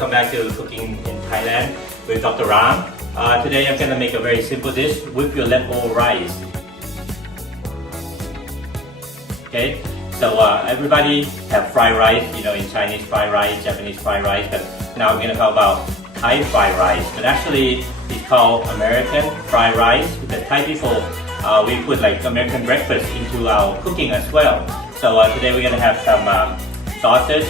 welcome back to Cooking in Thailand with Dr. Ram. Today I'm going to make a very simple dish with your leftover rice. Okay, so everybody have fried rice, you know, in Chinese fried rice, Japanese fried rice, but now we're going to talk about Thai fried rice. But actually it's called American fried rice because Thai people, we put like American breakfast into our cooking as well. So today we're going to have some sausage,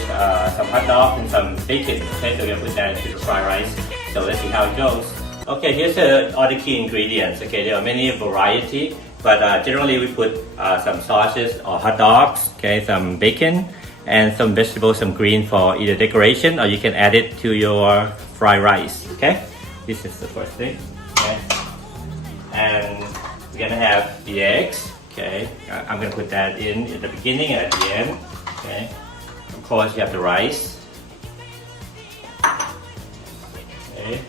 some hot dog, and some bacon. Okay, so we're going to put that into the fried rice. So let's see how it goes. Okay, here's all the key ingredients. Okay, there are many variety, but generally we put some sausages or hot dogs, okay, some bacon, and some vegetables, some green for either decoration or you can add it to your fried rice. Okay, this is the first thing. Okay, and we're gonna have the eggs. Okay, I'm gonna put that in at the beginning and at the end. Okay, of course you have the rice. Okay.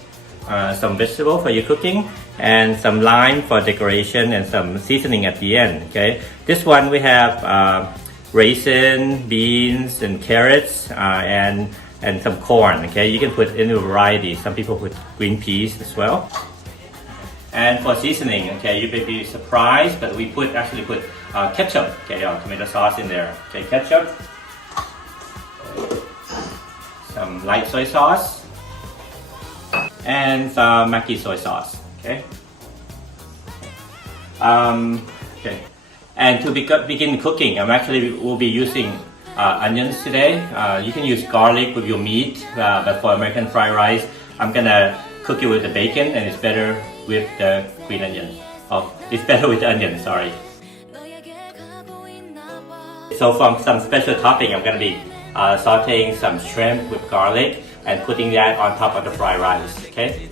Some vegetable for your cooking and some lime for decoration and some seasoning at the end. Okay, this one we have raisin, beans, and carrots, and some corn. Okay, you can put any variety. Some people put green peas as well. And for seasoning, okay, you may be surprised, but we actually put ketchup, okay, or tomato sauce in there. Okay, ketchup, some light soy sauce, and some Maggi soy sauce. Okay. Okay. And to begin cooking, we'll be using onions today. You can use garlic with your meat, but for American fried rice, I'm gonna cook it with the bacon, and it's better with the green onions. Oh, it's better with the onions. Sorry. So for some special topping, I'm gonna be sautéing some shrimp with garlic and putting that on top of the fried rice. Okay.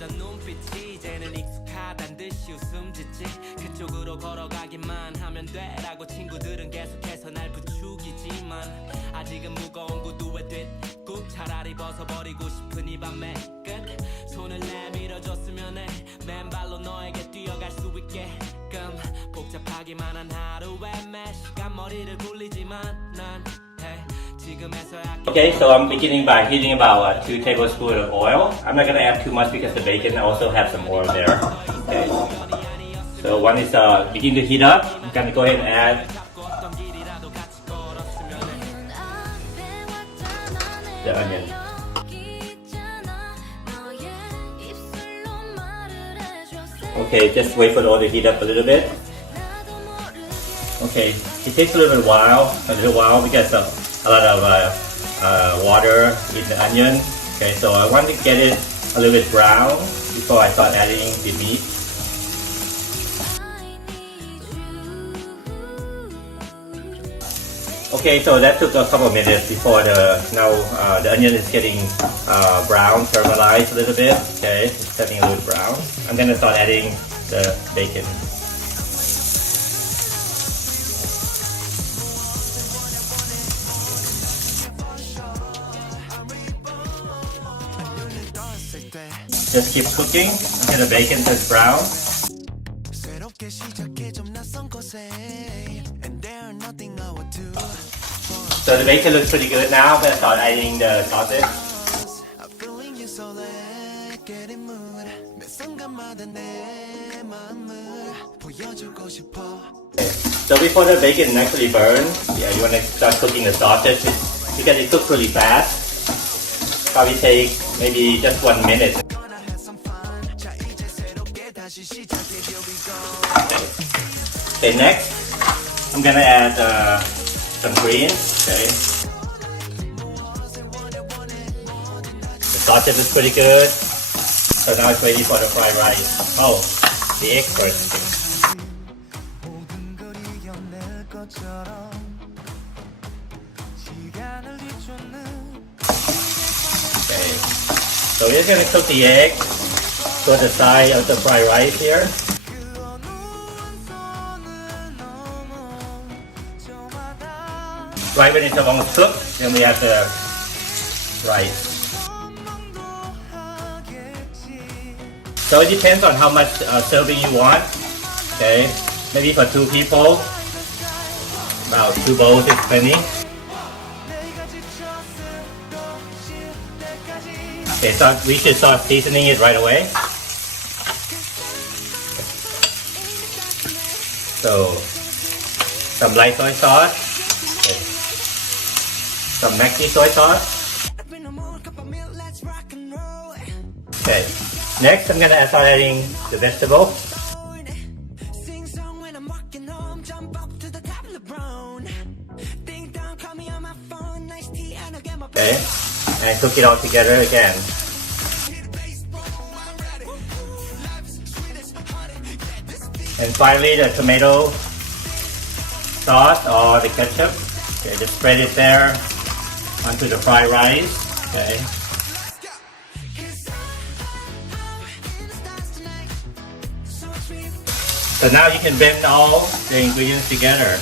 Okay, so I'm beginning by heating about 2 tablespoons of oil. I'm not going to add too much because the bacon also has some oil there. Okay. So when it's beginning to heat up, I'm going to go ahead and add the onion. Okay, just wait for the oil to heat up a little bit. Okay, it takes a little while because a lot of water in the onion. Okay, so I want to get it a little bit brown before I start adding the meat. Okay, so that took a couple of minutes before the onion is getting brown, caramelized a little bit. Okay, it's turning a little brown. I'm gonna start adding the bacon. Just keep cooking until the bacon turns brown. So the bacon looks pretty good now. I'm going to start adding the sausage. Okay. So before the bacon actually burns, you want to start cooking the sausage because it cooks really fast. Probably take maybe just 1 minute. Okay, next I'm gonna add some greens. Okay, the sausage is pretty good, so now it's ready for the fried rice. Oh, the egg first. Okay, so we're gonna cook the egg to the side of the fried rice here. Right when it's almost cooked, then we have the rice. So it depends on how much serving you want. Okay, maybe for 2 people, about 2 bowls is plenty. Okay, so we should start seasoning it right away. So, some light soy sauce, okay. Some Maxi soy sauce. Okay, next I'm gonna start adding the vegetable. Okay, and cook it all together again. And finally, the tomato sauce or the ketchup. Okay, just spread it there onto the fried rice. Okay. So now you can blend all the ingredients together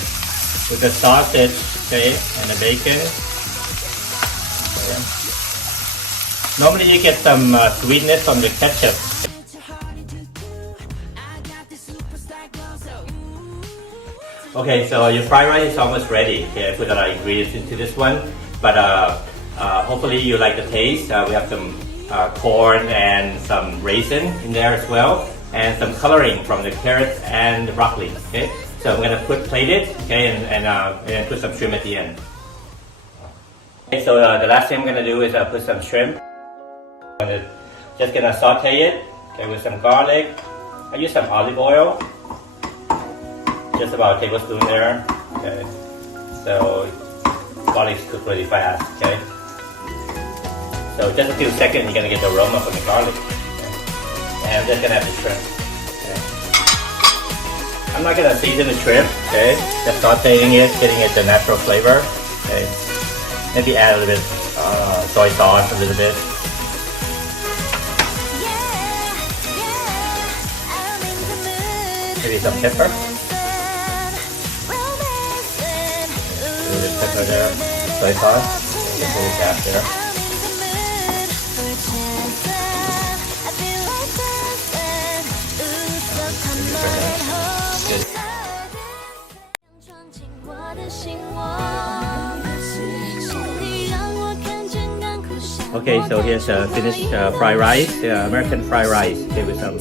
with the sausage, okay, and the bacon. Okay. Normally you get some sweetness from the ketchup. Okay, so your fried rice is almost ready. Okay, I put a lot of ingredients into this one, but hopefully you like the taste. We have some corn and some raisin in there as well, and some coloring from the carrots and the broccoli. Okay, so I'm gonna plate it. Okay, and put some shrimp at the end. Okay, so the last thing I'm gonna do is put some shrimp. I'm just gonna saute it. Okay, with some garlic. I use some olive oil. Just about a tablespoon there. Okay, so garlic's cooked really fast. Okay, so just a few seconds, you're gonna get the aroma from the garlic. Okay. And I'm just gonna have the shrimp. Okay. I'm not gonna season the shrimp. Okay, just sauteing it, getting it the natural flavor. Okay, maybe add a little bit soy sauce, a little bit. Maybe some pepper. A little bit pepper there, soy sauce, a little gas there. Okay, so here's finished fried rice, American fried rice. Okay, with some.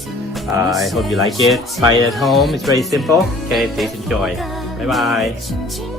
I hope you like it. Try it at home. It's very simple. Okay, please enjoy. Bye bye.